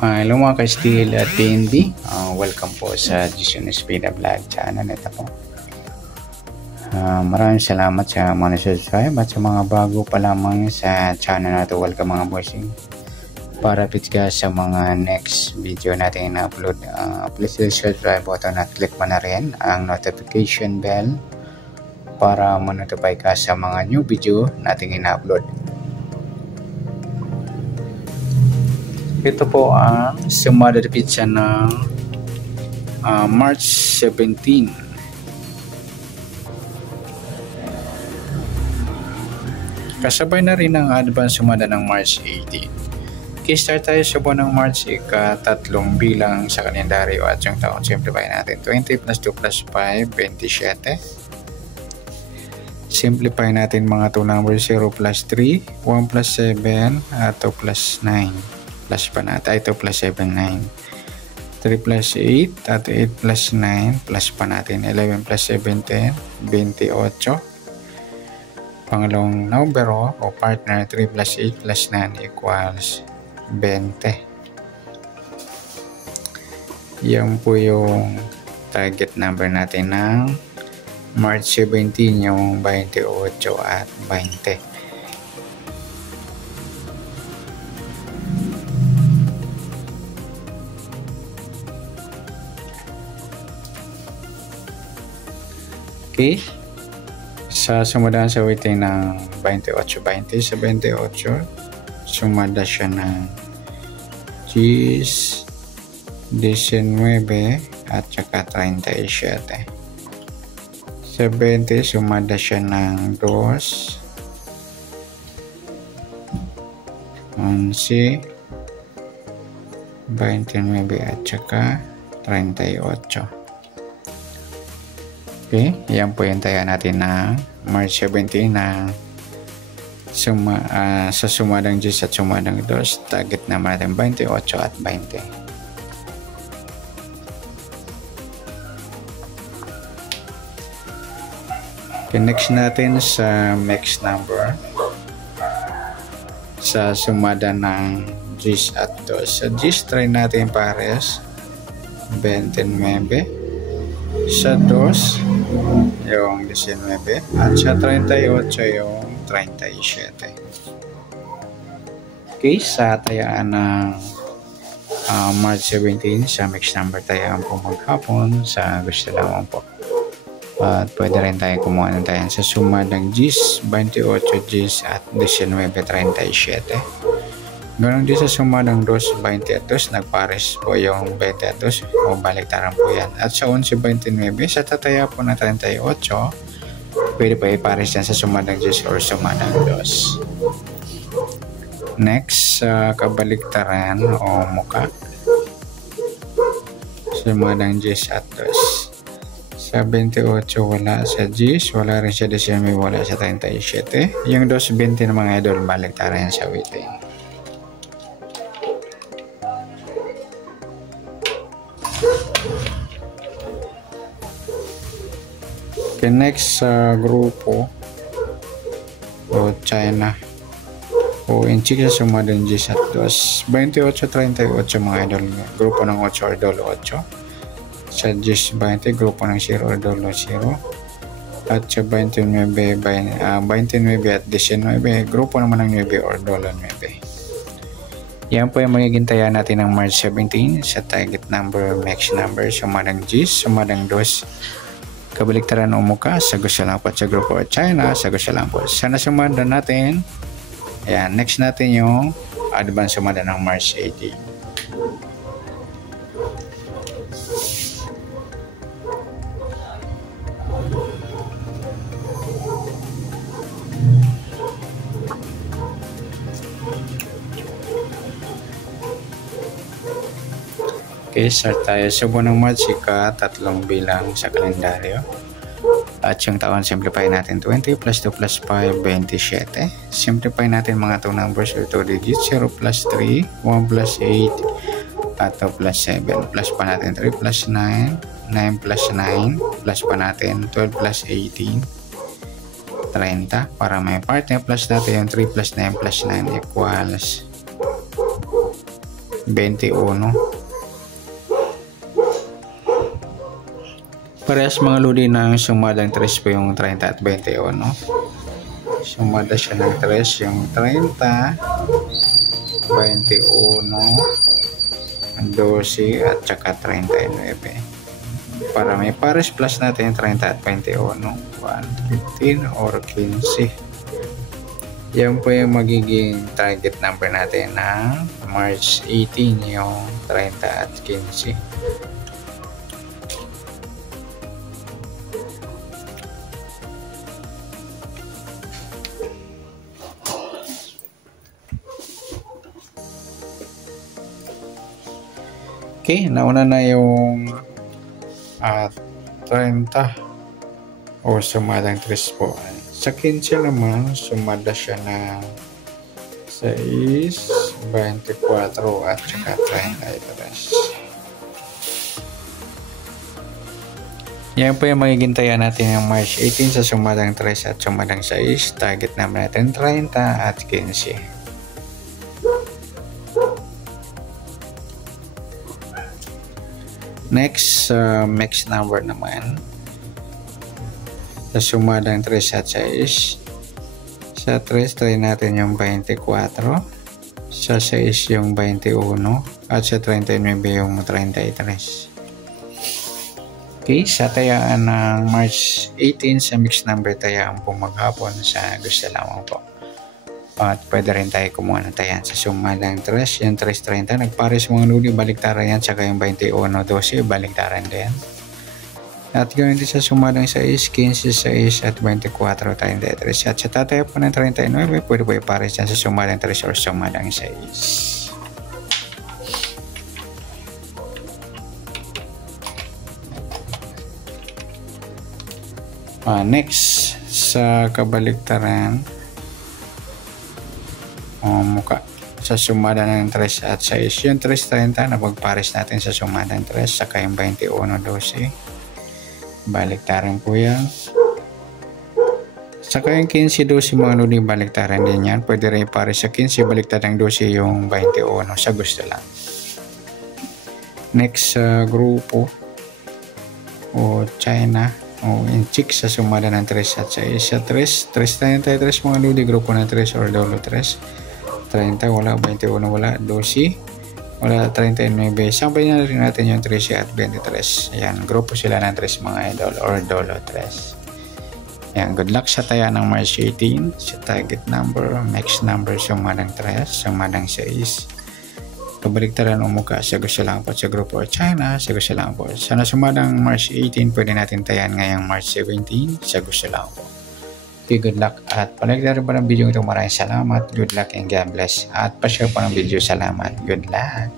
Hello mga ka-Steel at TNB. Welcome po sa Jason Espida Vlog channel. Ito po. Maraming salamat sa mga subscribe at sa mga bago pa lamang sa channel na ito. Welcome mga bossing. Para update ka sa mga next video natin na-upload, please subscribe button at click mo na rin ang notification bell para ma-notify ka sa mga new video natin ina-upload. Ito po ang sumada pizza ng March 17. Kasabay na rin ang advance sumada ng March 18. Start tayo sa buwan ng March, ika-3 bilang sa kalendaryo at yung taon. Simplify natin. 20 plus 2 plus 5, 27. Simplify natin mga 2 numbers, 0 plus 3, 1 plus 7, at 2 plus 9. Plus pa natin, ito plus 7, 9. 3 plus 8 at 8 plus 9 plus pa natin 11 plus 7, 10, 28. Pangalawang number o partner, 3 plus 8 plus 9 equals 20. Yan po yung target number natin ng March 17, yung 28 at 20. Okay, sa sumadahan sa weighting ng 28-20, sa 28 sumada siya ng 10, 19 at saka 37. Sa 20 sumada siya ng 2, 11, 29 at saka 38. Okay, yan po yung taya natin na March 17 na sa sumadang 10 at sumadang 2. Target naman natin 28 at 20. Okay, next natin sa mixed number. Sa sumada ng 10 at 2. Sa 10 try natin pares 29. Sa 2 yung 19 at sa 38 yung 37. Okay, sa tayaan ng March 17 sa mixed number tayaan po maghapon sa gusto lamang po. At pwede rin tayo kumuha ng tayan sa suma ng 10, 28 10 at 19, 37. Ganon din sa suma ng 2, 20 at 2, nagpares po yung 20 at 2, o baliktaran po yan. At sa 11, 29, sa tataya po na 38, pwede pa ipares yan sa suma ng 10 or suma ng 2. Next, kabaliktaran o muka. Suma ng 10 at 2. Sa 28 wala, sa 10 wala rin sa 19, wala sa 37. Yung 2, 20 na mga idol, baliktaran yan sa weighting. Okay, next sa grupo o China o Inchik sa suma ng 10 at 2, 28-38 mga idol, grupo ng 8 or dolo 8. Sa 10, 20, grupo ng 0 or dolo 0. At sa 29 at 19, grupo naman ng 9 or dolo 9. Yan po yung magiging taya natin ng March 17 sa target number, mixed number, suma ng 10, suma ng 2. Kabaliktaran o muka, sa gusto lang po sa grupo at China, sa gusto lang po. Sana sumada natin. Ayan, next natin yung advance sumada ng March 18. Okay, start tayo sa buwan ng March, ika-3 bilang sa kalendaryo. At yung taon, simplify natin 20 plus 2 plus 5, 27. Simplify natin mga 2 numbers or 2 digits, 0 plus 3, 1 plus 8, at 2 plus 7. Plus pa natin 3 plus 9, 9 plus 9, plus pa natin 12 plus 18, 30. Para may partner, plus natin yung 3 plus 9 plus 9 equals 21. Parehas mga lodi ng sumadang 3 po yung 30 at 21. Sumada siya ng 3 yung 30, 21, 12 at saka 39. Para may pares plus natin yung 30 at 21, 1, 15 or 15. Yan po yung magiging target number natin ng March 18, yung 30 at 15. Okay, nauna na yung 30 o sumadang 3 po. Sa 15 naman, sumada siya ng 6, 24 at saka 33. Yan po yung magiging taya natin ng March 18 sa sumadang 3 at sumadang 6. Target naman natin 30 at 15. Next, mixed number naman. Sa sumadang 3 at 6. Sa 3, try natin yung 24. Sa 6 yung 21. At sa 39 yung 33. Okay, sa tayaan ng March 18 sa mixed number tayaan po maghapon sa gusto lamang po. At pwede rin tayo kumuha ng tayan sa sumadang 3, yung 3.30, nagpares mga luli, baliktaran yan, saka yung 21.12, baliktaran din. At ganoon din sa sumadang 6, 15, 6 at 24, 33. At sa tataya po ng 39, pwede po ipares yan sa sumadang 3 or sumadang 6. Next, sa kabaliktaran, muka sa sumada ng 3 at 6, yung 3.30 na pagpares natin sa sumada ng 3 saka yung 21.12, baliktaran po yan. Saka yung 15.12 mga luli, baliktaran din yan. Pwede rin ipares sa 15, baliktaran ng 12 yung 21 sa gusto lang. Next, grupo o China o inchik sa sumada ng 3 at 6. Sa 3, 3.33 mga luli, grupo ng 3 or dolo 3. 30 wala, 21 wala, 12 wala, 39. Sampay na rin natin yung 13 at 23. Ayan, grupo sila ng 3 mga idol or dolo 3. Ayan, good luck sa taya ng March 18 sa target number, next number sumadang 3, sumadang 6. Kabaliktaran umuka sa gusto lang po sa grupo China, sa gusto lang po. Sana sumadang March 18, pwede natin tayan ngayong March 17 sa gusto lang po. Okay, good luck at palike na rin po ng video ito. Maraming salamat. Good luck and God bless. At pa-share po ng video. Salamat. Good luck.